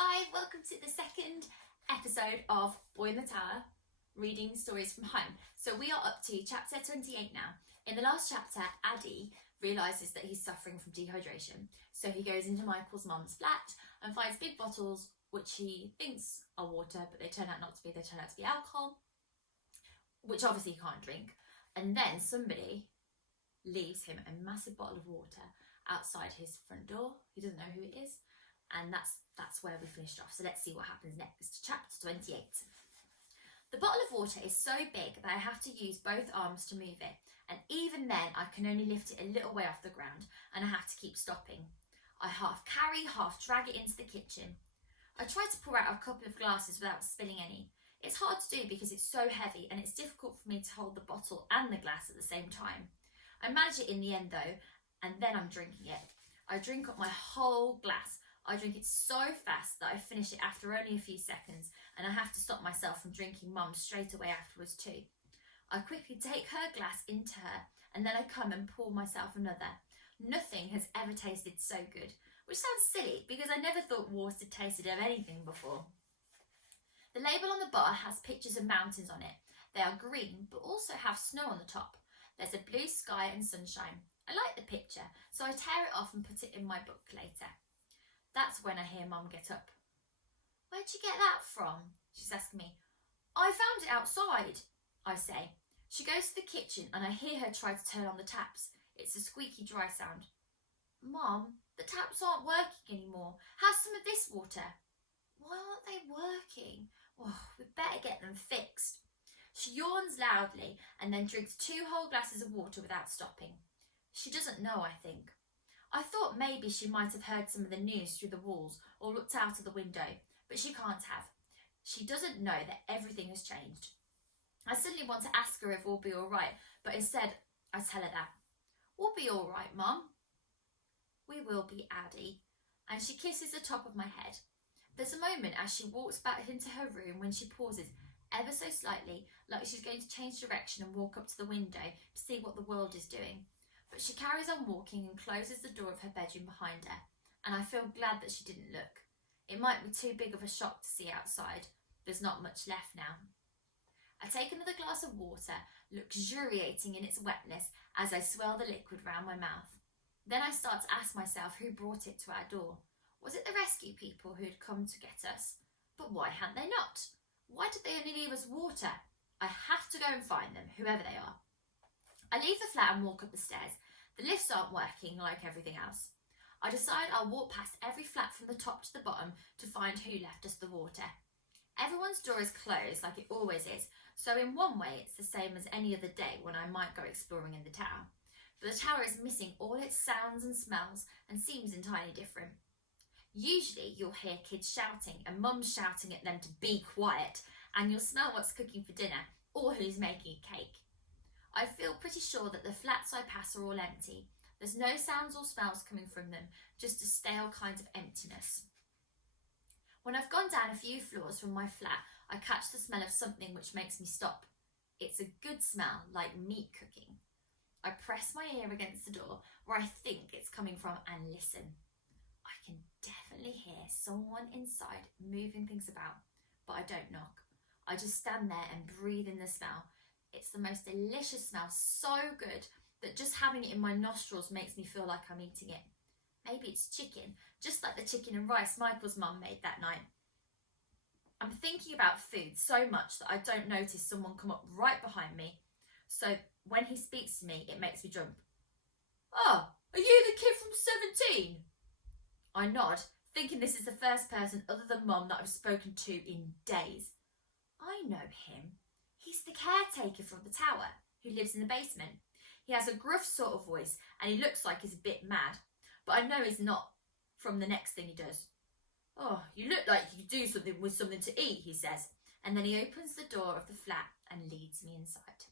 5, welcome to the second episode of Boy in the Tower, reading stories from home. So we are up to chapter 28 now. In the last chapter, Addy realises that he's suffering from dehydration. So he goes into Michael's mum's flat and finds big bottles which he thinks are water, but they turn out not to be. They turn out to be alcohol, which obviously he can't drink. And then somebody leaves him a massive bottle of water outside his front door. He doesn't know who it is. And that's where we finished off. So let's see what happens next. Chapter 28. The bottle of water is so big that I have to use both arms to move it. And even then, I can only lift it a little way off the ground and I have to keep stopping. I half carry, half drag it into the kitchen. I try to pour out a couple of glasses without spilling any. It's hard to do because it's so heavy and it's difficult for me to hold the bottle and the glass at the same time. I manage it in the end though, and then I'm drinking it. I drink up my whole glass. I drink it so fast that I finish it after only a few seconds and I have to stop myself from drinking Mum's straight away afterwards too. I quickly take her glass into her and then I come and pour myself another. Nothing has ever tasted so good, which sounds silly because I never thought water tasted of anything before. The label on the bar has pictures of mountains on it. They are green but also have snow on the top. There's a blue sky and sunshine. I like the picture, so I tear it off and put it in my book later. That's when I hear Mum get up. "Where'd you get that from?" she's asking me. "I found it outside," I say. She goes to the kitchen and I hear her try to turn on the taps. It's a squeaky dry sound. "Mum, the taps aren't working anymore. Have some of this water." "Why aren't they working? Oh, we'd better get them fixed." She yawns loudly and then drinks 2 whole glasses of water without stopping. She doesn't know, I think. I thought maybe she might have heard some of the news through the walls or looked out of the window, but she can't have. She doesn't know that everything has changed. I suddenly want to ask her if we'll be all right, but instead I tell her that. "We'll be all right, Mum." "We will be, Addy," and she kisses the top of my head. There's a moment as she walks back into her room when she pauses ever so slightly, like she's going to change direction and walk up to the window to see what the world is doing. But she carries on walking and closes the door of her bedroom behind her, and I feel glad that she didn't look. It might be too big of a shock to see outside. There's not much left now. I take another glass of water, luxuriating in its wetness as I swirl the liquid round my mouth. Then I start to ask myself who brought it to our door. Was it the rescue people who had come to get us? But why hadn't they not? Why did they only leave us water? I have to go and find them, whoever they are. I leave the flat and walk up the stairs. The lifts aren't working like everything else. I decide I'll walk past every flat from the top to the bottom to find who left us the water. Everyone's door is closed like it always is, so in one way it's the same as any other day when I might go exploring in the tower. But the tower is missing all its sounds and smells and seems entirely different. Usually you'll hear kids shouting and mums shouting at them to be quiet, and you'll smell what's cooking for dinner or who's making a cake. I feel pretty sure that the flats I pass are all empty. There's no sounds or smells coming from them, just a stale kind of emptiness. When I've gone down a few floors from my flat, I catch the smell of something which makes me stop. It's a good smell, like meat cooking. I press my ear against the door where I think it's coming from and listen. I can definitely hear someone inside moving things about, but I don't knock. I just stand there and breathe in the smell. It's the most delicious smell, so good that just having it in my nostrils makes me feel like I'm eating it. Maybe it's chicken, just like the chicken and rice Michael's mum made that night. I'm thinking about food so much that I don't notice someone come up right behind me. So when he speaks to me, it makes me jump. "Oh, are you the kid from 17? I nod, thinking this is the first person other than Mum that I've spoken to in days. I know him. He's the caretaker from the tower, who lives in the basement. He has a gruff sort of voice and he looks like he's a bit mad, but I know he's not from the next thing he does. "Oh, you look like you could do something with something to eat," he says, and then he opens the door of the flat and leads me inside.